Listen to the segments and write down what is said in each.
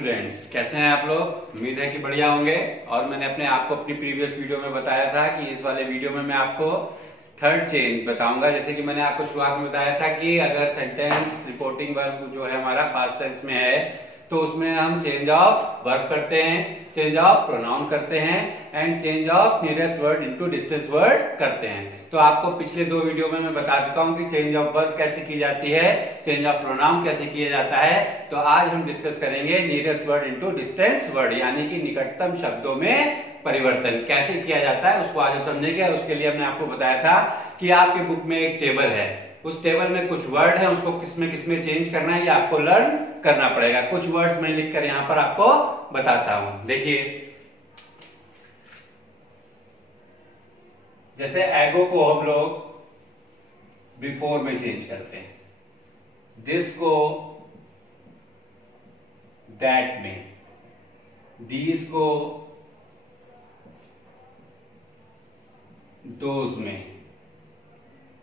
Students, कैसे हैं आप लोग। उम्मीद है कि बढ़िया होंगे। और मैंने अपने आप को अपनी प्रीवियस वीडियो में बताया था कि इस वाले वीडियो में मैं आपको थर्ड चेंज बताऊंगा। जैसे कि मैंने आपको शुरुआत में बताया था कि अगर सेंटेंस रिपोर्टिंग वर्ब जो है हमारा पास्ट टेंस में है तो उसमें हम चेंज ऑफ वर्ब करते हैं, चेंज ऑफ प्रोनाउन करते हैं and change of nearest word into distance word करते हैं। तो आपको पिछले दो वीडियो में मैं बता चुका हूं कि चेंज ऑफ वर्ब कैसे की जाती है, चेंज ऑफ प्रोनाउन कैसे किया जाता है। तो आज हम डिस्कस करेंगे nearest word into distance word, यानी कि निकटतम शब्दों में परिवर्तन कैसे किया जाता है, उसको आज हम समझेंगे। उसके लिए हमने आपको बताया था कि आपकी बुक में एक टेबल है, उस टेबल में कुछ वर्ड है, उसको किसमें चेंज करना है ये आपको लर्न करना पड़ेगा। कुछ वर्ड्स मैं लिखकर यहां पर आपको बताता हूं। देखिए, जैसे एगो को हम लोग बिफोर में चेंज करते हैं, दिस को दैट में, दीज को दोज में,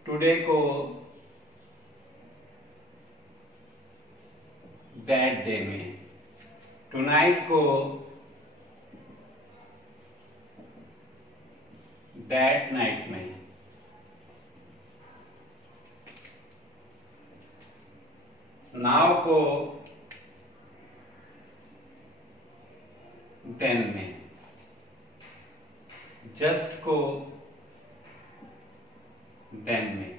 टुडे को दैट डे में, टुनाइट को दैट नाइट में, नाउ को देन में, जस्ट को देन में,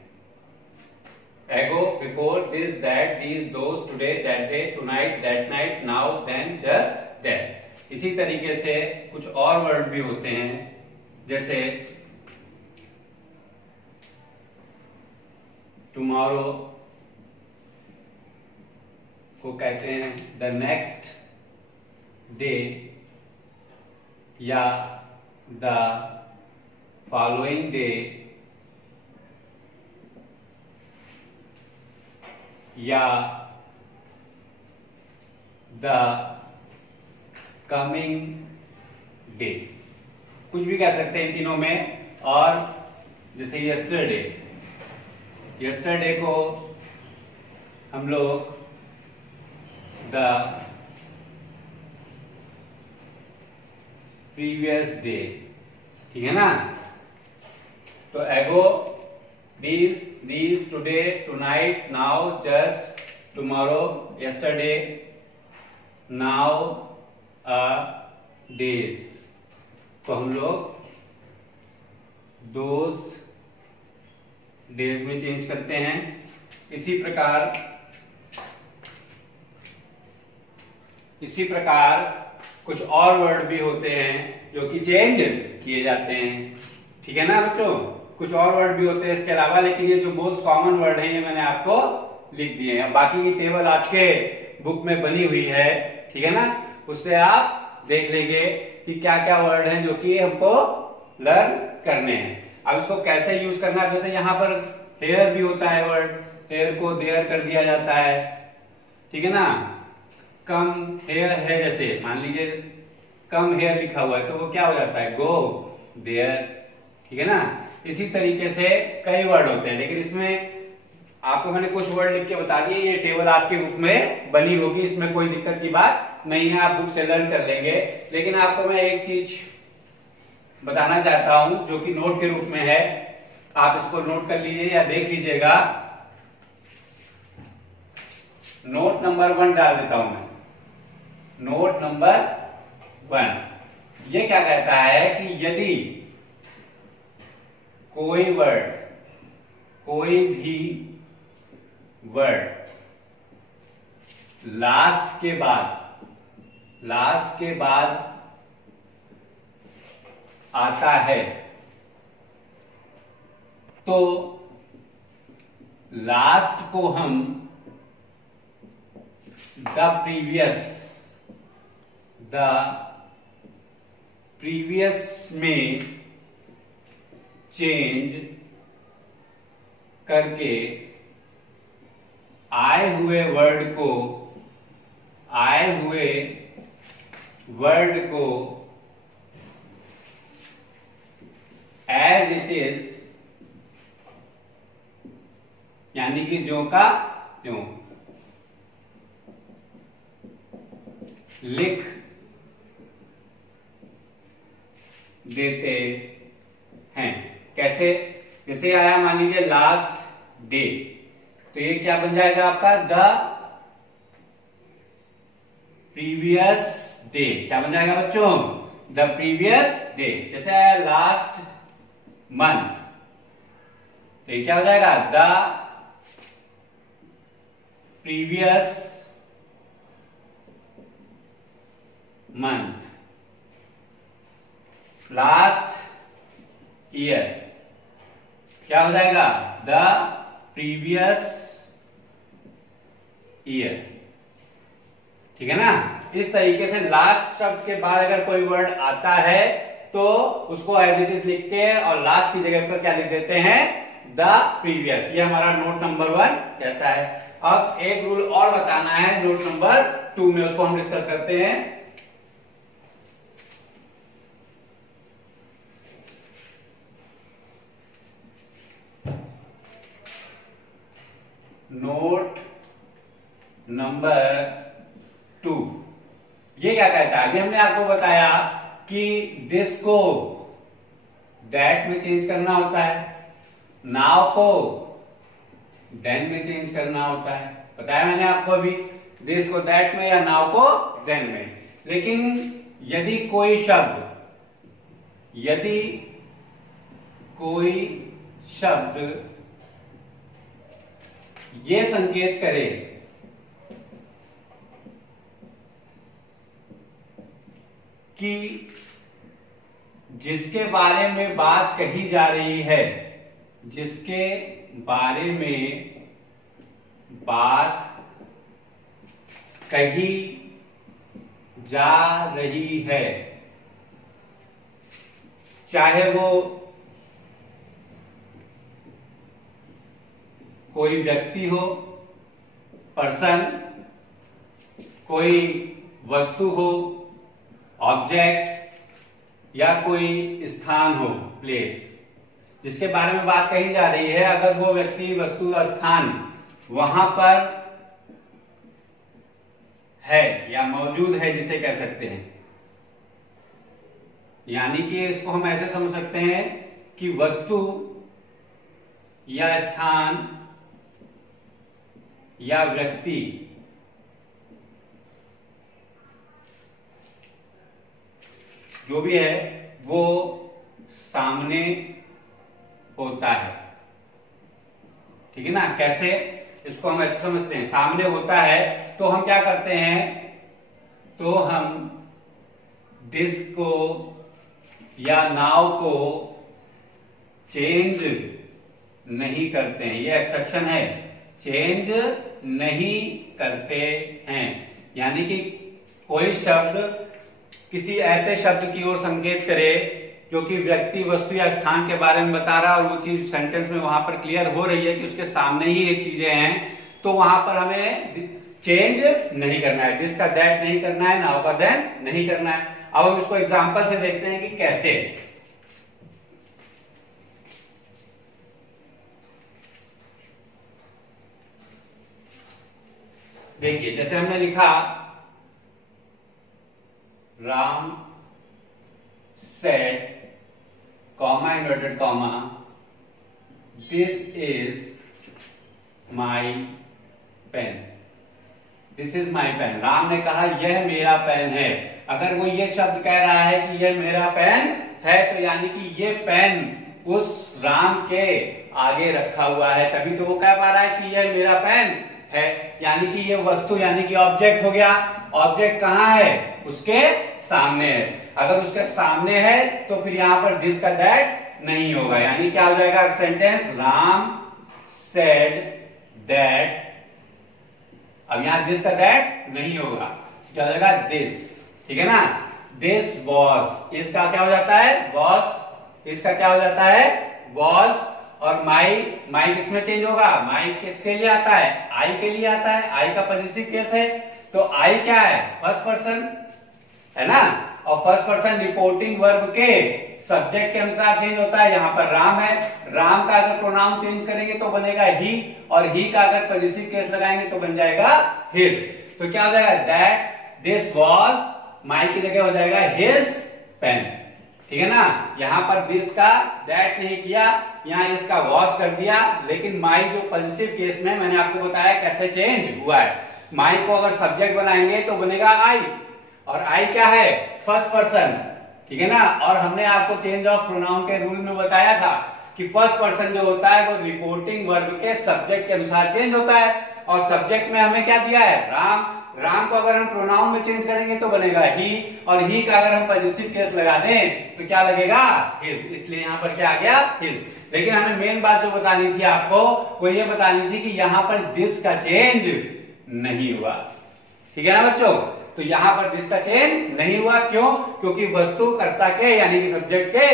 ago, before, this, that, these, those, today, that day, tonight, that night, now, then, just, then. इसी तरीके से कुछ और वर्ड भी होते हैं, जैसे टुमारो को कहते हैं द नेक्स्ट डे या द फॉलोइंग डे या द कमिंग डे, कुछ भी कह सकते हैं इन तीनों में। और जैसे यस्टरडे, यस्टरडे को हम लोग द प्रीवियस डे, ठीक है ना। तो एगो, these, today, tonight, now, just, tomorrow, yesterday, now, days को हम लोग those days में चेंज करते हैं। इसी प्रकार कुछ और वर्ड भी होते हैं जो कि चेंज किए जाते हैं, ठीक है ना बच्चों। कुछ और वर्ड भी होते हैं इसके अलावा, लेकिन ये जो मोस्ट कॉमन वर्ड है ये मैंने आपको लिख दिए हैं। बाकी की टेबल आपके बुक में बनी हुई है, ठीक है ना, उससे आप देख लेंगे कि क्या क्या वर्ड हैं जो कि हमको लर्न करने हैं। अब इसको कैसे यूज करना है, जैसे यहाँ पर हेयर भी होता है वर्ड, हेयर को देयर कर दिया जाता है, ठीक है ना। कम हेयर है, जैसे मान लीजिए कम हेयर लिखा हुआ है तो वो क्या हो जाता है, गो देयर, ठीक है ना। इसी तरीके से कई वर्ड होते हैं, लेकिन इसमें आपको मैंने कुछ वर्ड लिख के बता दिए। ये टेबल आपकी बुक में बनी होगी, इसमें कोई दिक्कत की बात नहीं है, आप बुक से लर्न कर लेंगे। लेकिन आपको मैं एक चीज बताना चाहता हूं जो कि नोट के रूप में है, आप इसको नोट कर लीजिए या देख लीजिएगा। नोट नंबर 1 डाल देता हूं मैं। नोट नंबर 1 ये क्या कहता है कि यदि कोई भी वर्ड लास्ट के बाद आता है तो लास्ट को हम द प्रीवियस में चेंज करके आए हुए वर्ड को एज इट इज यानी कि ज्यों का त्यों लिख देते हैं। कैसे? जैसे आया मान लीजिए लास्ट डे, तो ये क्या बन जाएगा आपका? The previous day. क्या बन जाएगा बच्चों? The previous day. जैसे आया लास्ट मंथ, तो ये क्या हो जाएगा? The previous month. Last year क्या हो जाएगा? The previous year. ठीक है ना? इस तरीके से लास्ट शब्द के बाद अगर कोई वर्ड आता है तो उसको एज इट इज लिख के और लास्ट की जगह पर क्या लिख देते हैं? The previous. ये हमारा नोट नंबर 1 कहता है। अब एक रूल और बताना है नोट नंबर 2 में, उसको हम डिस्कस करते हैं। नोट नंबर 2 ये क्या कहता है? अभी हमने आपको बताया कि दिस को दैट में चेंज करना होता है, नाउ को देन में चेंज करना होता है। बताया मैंने आपको अभी, दिस को दैट में या नाउ को देन में। लेकिन यदि कोई शब्द ये संकेत करे कि जिसके बारे में बात कही जा रही है, जिसके बारे में बात कही जा रही है, चाहे वो कोई व्यक्ति हो, पर्सन, कोई वस्तु हो, ऑब्जेक्ट, या कोई स्थान हो, प्लेस, जिसके बारे में बात कही जा रही है, अगर वो व्यक्ति, वस्तु या स्थान वहां पर है या मौजूद है, जिसे कह सकते हैं, यानी कि इसको हम ऐसे समझ सकते हैं कि वस्तु या स्थान या व्यक्ति जो भी है वो सामने होता है। ठीक है ना? कैसे? इसको हम ऐसे समझते हैं, सामने होता है तो हम क्या करते हैं? तो हम दिस को या नाउ को चेंज नहीं करते हैं। ये एक्सेप्शन है, चेंज नहीं करते हैं। यानी कि कोई शब्द किसी ऐसे शब्द की ओर संकेत करे जो कि व्यक्ति, वस्तु या स्थान के बारे में बता रहा है और वो चीज सेंटेंस में वहां पर क्लियर हो रही है कि उसके सामने ही ये चीजें हैं, तो वहां पर हमें चेंज नहीं करना है। दिस का दैट नहीं करना है, नाउ का देन नहीं करना है। अब हम इसको एग्जांपल से देखते हैं कि कैसे। देखिए, जैसे हमने लिखा Ram said, comma inverted comma, this is my pen. This is my pen. Ram ने कहा यह मेरा पेन है। अगर वो ये शब्द कह रहा है कि यह मेरा पेन है, तो यानी कि ये पेन उस राम के आगे रखा हुआ है, तभी तो वो कह पा रहा है कि यह मेरा पेन है। यानी कि ये वस्तु, यानी कि ऑब्जेक्ट हो गया। ऑब्जेक्ट कहाँ है? उसके सामने है। अगर उसके सामने है तो फिर यहां पर दिस का दैट नहीं होगा। यानी क्या हो जाएगा सेंटेंस? Ram said that. अब यहां दिस का दैट नहीं होगा, क्या हो जाएगा? दिस। ठीक है ना? दिस वॉज, इसका क्या हो जाता है? वॉज। इसका क्या हो जाता है? वॉज। और माई, माई किसमें चेंज होगा? माई किसके लिए आता है? आई के लिए आता है। आई का पॉजिटिव केस है, तो आई क्या है? फर्स्ट पर्सन है ना? और फर्स्ट पर्सन रिपोर्टिंग वर्ब के सब्जेक्ट के अनुसार चेंज होता है। यहाँ पर राम है, राम का अगर प्रोनाउन चेंज करेंगे तो बनेगा ही, और ही का अगर पॉजिटिव केस लगाएंगे तो बन जाएगा हिज। तो क्या हो जाएगा? दैट दिस वॉज, माई की जगह हो जाएगा हिज पेन, ठीक है ना। यहां पर दिस का दैट नहीं किया, यहां इसका वॉज कर दिया, लेकिन माई जो पॉजिटिव केस में मैंने आपको बताया कैसे चेंज हुआ है। माई को अगर सब्जेक्ट बनाएंगे तो बनेगा आई, और आई क्या है, फर्स्ट पर्सन, ठीक है ना। और हमने आपको चेंज ऑफ प्रोनाउन के रूल में बताया था कि फर्स्ट पर्सन जो होता है वो रिपोर्टिंग वर्ब के सब्जेक्ट के अनुसार चेंज होता है, और सब्जेक्ट में हमें क्या दिया है, राम। राम को अगर हम प्रोनाउन में चेंज करेंगे तो बनेगा ही, और ही का अगर हम पॉजिटिव केस लगा दें तो क्या लगेगा, हिज, इसलिए यहां पर क्या आ गया, हिज। लेकिन हमें मेन बात जो बतानी थी आपको वो ये बतानी थी कि यहां पर दिस का चेंज नहीं हुआ, ठीक है ना बच्चों। तो यहां पर दिस का चेंज नहीं हुआ, क्यों, क्योंकि वस्तु कर्ता के यानी कि सब्जेक्ट के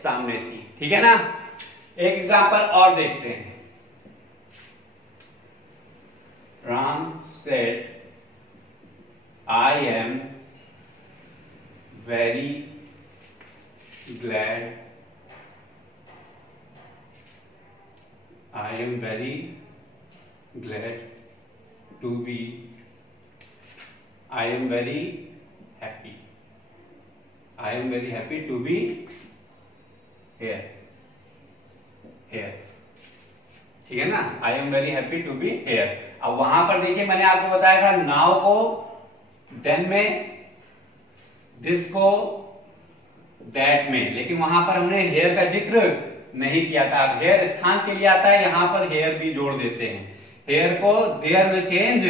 सामने थी, ठीक है ना। एक एग्जांपल और देखते हैं। Ram said I am very glad, I am very glad to be, I am very happy, I am very happy to be here, here, ठीक है ना। I am very happy to be here। अब वहां पर देखिए मैंने आपको बताया था now को देन में, दिस को दैट में, लेकिन वहां पर हमने हेयर का जिक्र नहीं किया था। अब हेयर स्थान के लिए आता है, यहां पर हेयर भी जोड़ देते हैं। हेयर को देयर में चेंज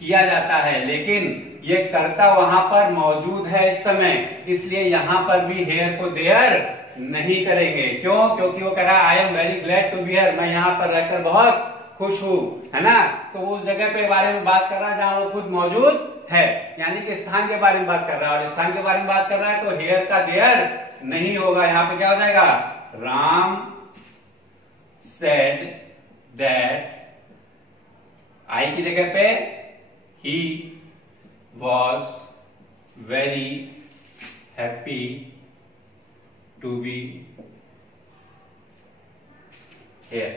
किया जाता है, लेकिन ये कर्ता वहां पर मौजूद है इस समय, इसलिए यहां पर भी हेयर को देयर नहीं करेंगे। क्यों, क्योंकि वो कह रहा है I am very glad to be here, मैं यहां पर रहकर बहुत खुश हूं, है ना। तो वो उस जगह पे बारे में बात कर रहा है जहां वो खुद मौजूद है, यानी कि स्थान के बारे में बात कर रहा है, और स्थान के बारे में बात कर रहा है तो हेयर का देयर नहीं होगा। यहां पे क्या हो जाएगा, राम सेड दैट, आई की जगह पे he was very happy to be here,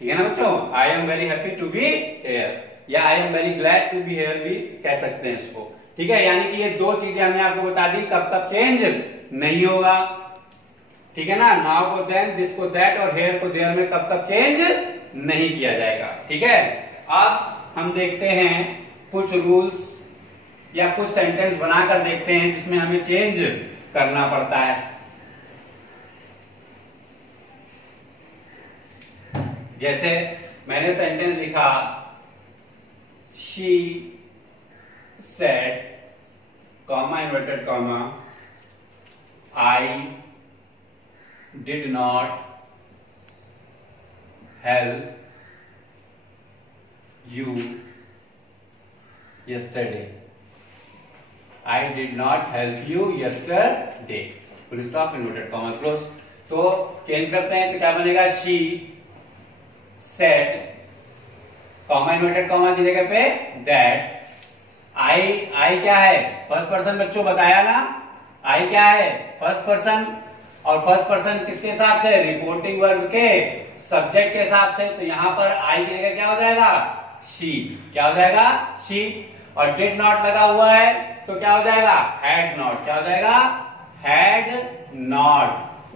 ठीक है ना बच्चों। I am very happy to be here, या I am very glad to be here भी कह सकते हैं इसको, ठीक है। यानी कि ये दो चीजें हमने आपको बता दी कब कब चेंज नहीं होगा, ठीक है ना। नाउ को देन, दिस को दैट, और हेयर को देयर में कब कब चेंज नहीं किया जाएगा, ठीक है। अब हम देखते हैं कुछ रूल्स या कुछ सेंटेंस बनाकर देखते हैं जिसमें हमें चेंज करना पड़ता है। जैसे मैंने सेंटेंस लिखा, she said, comma inverted comma, I did not help you yesterday, I did not help you yesterday, full stop, inverted comma, close। तो चेंज करते हैं तो क्या बनेगा, she said, comma inverted comma की जगह पे that, I क्या है, फर्स्ट पर्सन, बच्चों बताया ना, I क्या है, फर्स्ट पर्सन, और फर्स्ट पर्सन किसके हिसाब से, रिपोर्टिंग वर्ब के सब्जेक्ट के हिसाब से। तो यहां पर I की जगह क्या हो जाएगा, she, क्या हो जाएगा, she। और डिड नॉट लगा हुआ है तो क्या हो जाएगा, हैड नॉट, क्या हो जाएगा, had not,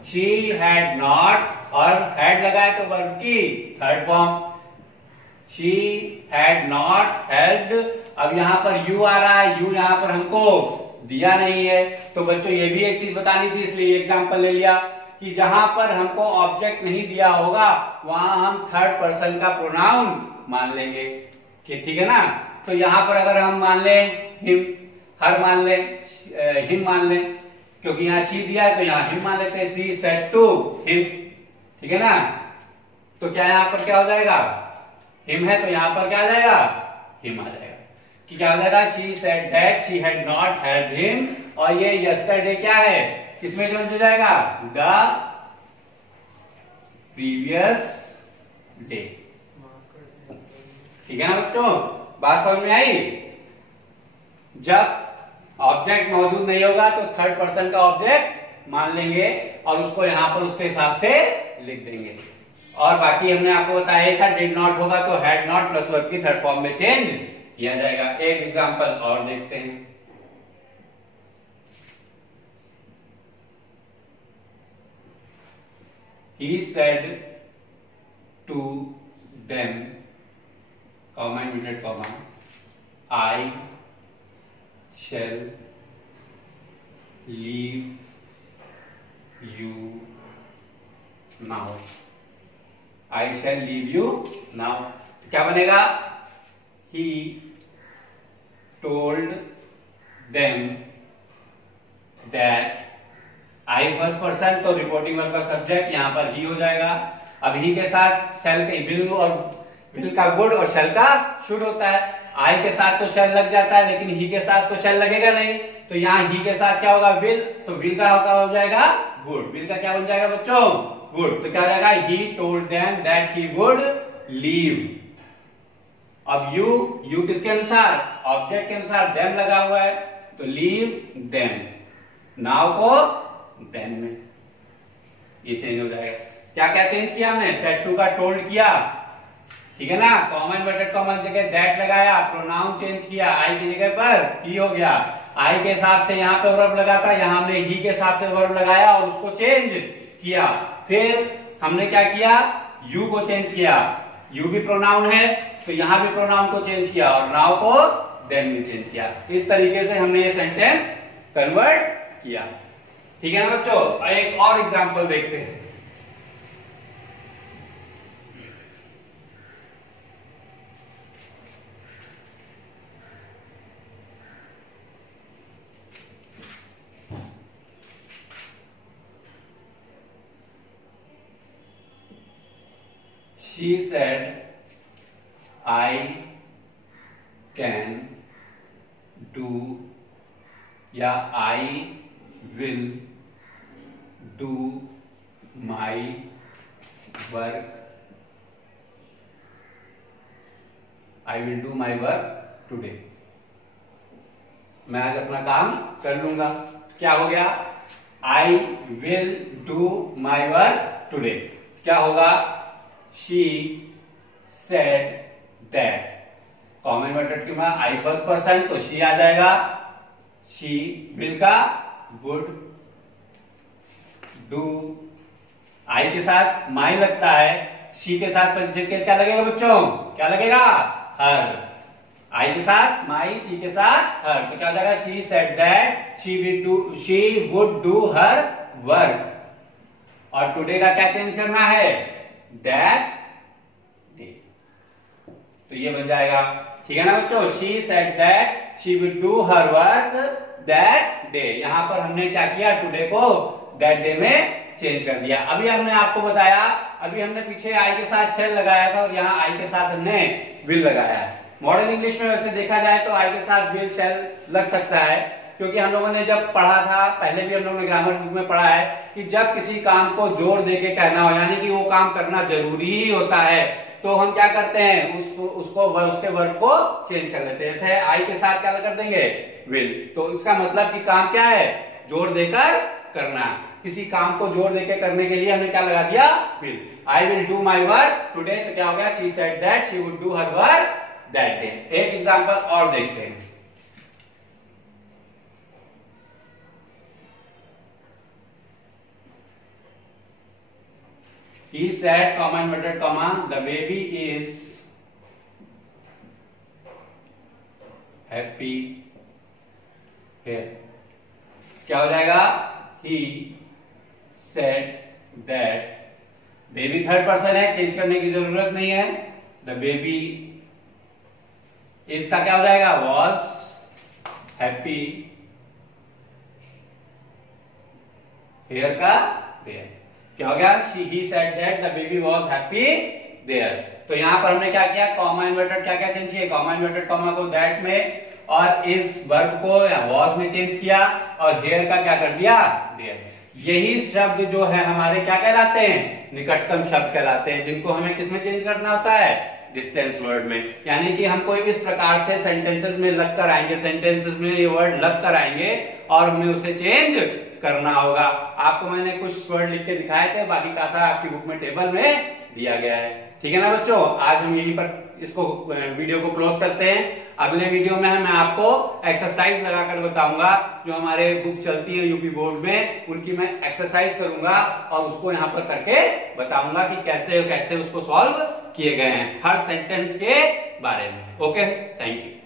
she had not, और हैड लगा है तो वर्ब की third form, she had not helped. अब यहां पर यू आ रहा है, यू यहां पर हमको दिया नहीं है, तो बच्चों ये भी एक चीज बतानी थी, इसलिए एग्जांपल ले लिया कि जहां पर हमको ऑब्जेक्ट नहीं दिया होगा वहां हम थर्ड पर्सन का प्रोनाउन मान लेंगे, ठीक है ना। तो यहां पर अगर हम मान लें हिम, हर मान लें, हिम मान लें, क्योंकि यहां शी दिया है तो यहां हिम मान लेते हैं, शी सेड टू हिम, ठीक है ना। तो क्या यहां पर क्या हो जाएगा, हिम है तो यहां पर क्या आ जाएगा, हिम आ जाएगा, कि क्या हो जाएगा, she said that she had not helped him, और ये यस्टरडे क्या है, किसमें चेंज हो जाएगा, द प्रीवियस डे, ठीक है ना बच्चों। बात समझ में आई। जब ऑब्जेक्ट मौजूद नहीं होगा तो थर्ड पर्सन का ऑब्जेक्ट मान लेंगे और उसको यहां पर उसके हिसाब से लिख देंगे। और बाकी हमने आपको बताया था डिड नॉट होगा तो हैड नॉट प्लस वर्ब की थर्ड फॉर्म में चेंज ये आ जाएगा। एक एग्जांपल और देखते हैं। He said to them, comma inverted comma, I shall leave you now. I shall leave you now. क्या बनेगा? He told them that I first person, तो रिपोर्टिंग वर्ब का सब्जेक्ट यहां पर ही हो जाएगा। अब ही के साथ शैल के विल, और विल का वुड और शैल का शुड होता है। आई के साथ तो शैल लग जाता है, लेकिन ही के साथ तो शैल लगेगा नहीं, तो यहाँ ही के साथ क्या होगा? विल, तो विल का हो जाएगा वुड। विल का क्या बन जाएगा बच्चों? वुड। तो क्या हो जाएगा? He told them that he would leave. अब यू किसके अनुसार? ऑब्जेक्ट के अनुसार देम लगा हुआ है, तो लीव देम। नाउ को देन में ये चेंज हो जाएगा। क्या क्या चेंज किया हमने? सेड टू का टोल्ड किया, ठीक है ना, कॉमा इन्वर्टेड कॉमा की जगह दैट लगाया, प्रोनाउन चेंज किया, आई की जगह पर ही हो गया। आई के हिसाब से यहाँ पे वर्ब लगा था, यहाँ हमने ही के हिसाब से वर्ब लगाया और उसको चेंज किया। फिर हमने क्या किया? यू को चेंज किया, यू भी प्रोनाउन है, तो यहाँ भी प्रोनाउन को चेंज किया और नाउ को देन में चेंज किया। इस तरीके से हमने ये सेंटेंस कन्वर्ट किया, ठीक है ना बच्चों। एक और एग्जांपल देखते हैं। She said, I can do, या I will do my work. I will do my work today. मैं आज अपना काम कर लूंगा। क्या हो गया? I will do my work today. क्या होगा? She said that. Common inverted की आई फर्स्ट पर्सन, तो she आ जाएगा। she will का would do, आई के साथ माई लगता है, she के साथ पॉजिटिव केस क्या लगेगा बच्चों? क्या लगेगा? हर। आई के साथ माई, she के साथ हर, तो क्या हो जाएगा? she said that she would do her work। और टुडे का क्या चेंज करना है? That day. तो ये बन जाएगा, ठीक है ना बच्चों। she said that she would do her work that day। यहां पर हमने क्या किया? टुडे को that day में चेंज कर दिया। अभी हमने आपको बताया, अभी हमने पीछे आई के साथ शेल लगाया था और यहाँ आई के साथ हमने विल लगाया है। मॉडर्न इंग्लिश में वैसे देखा जाए तो आई के साथ विल शेल लग सकता है, क्योंकि हम लोगों ने जब पढ़ा था, पहले भी हम लोगों ने ग्रामर बुक में पढ़ा है कि जब किसी काम को जोर देके कहना हो, यानी कि वो काम करना जरूरी ही होता है, तो हम क्या करते हैं? उसके वर्ब को चेंज कर लेते हैं। जैसे आई के साथ क्या कर देंगे? विल। तो इसका मतलब कि काम क्या है? जोर देकर करना। किसी काम को जोर देकर करने के लिए हमने क्या लगा दिया? Will. I will do my work today, तो क्या हो गया? She said that she would do her work that day. एक एग्जांपल और देखते हैं। He said, comma inverted comma, the baby is happy here. क्या हो जाएगा? He said that, baby third person है, चेंज करने की जरूरत नहीं है। The baby इसका क्या हो जाएगा? was happy here का there। क्या हो गया? he said that the baby was happy there। तो यहां पर हमने क्या किया? कॉमा इन्वर्टेड क्या क्या चेंज किया? कॉमा इन्वर्टेड कॉमा को दैट में और इस वर्ब को या was में चेंज किया और here का क्या कर दिया? there। यही शब्द जो है हमारे क्या कहलाते हैं? निकटतम शब्द कहलाते हैं, जिनको हमें किसमें चेंज करना होता है? डिस्टेंस वर्ड में। यानी कि हमको इस प्रकार से सेंटेंसेस में लग कर आएंगे, सेंटेंसेस में ये वर्ड लग कर आएंगे और हमें उसे चेंज करना होगा। आपको मैंने कुछ वर्ड लिख के दिखाए थे, बाकी का था आपकी बुक में टेबल में दिया गया है, ठीक है ना बच्चों। आज हम यहीं पर इसको वीडियो को क्लोज करते हैं। अगले वीडियो में मैं आपको एक्सरसाइज लगाकर बताऊंगा, जो हमारे बुक चलती है यूपी बोर्ड में, उनकी मैं एक्सरसाइज करूंगा और उसको यहाँ पर करके बताऊंगा कि कैसे कैसे उसको सॉल्व किए गए हैं हर सेंटेंस के बारे में। Okay, thank you.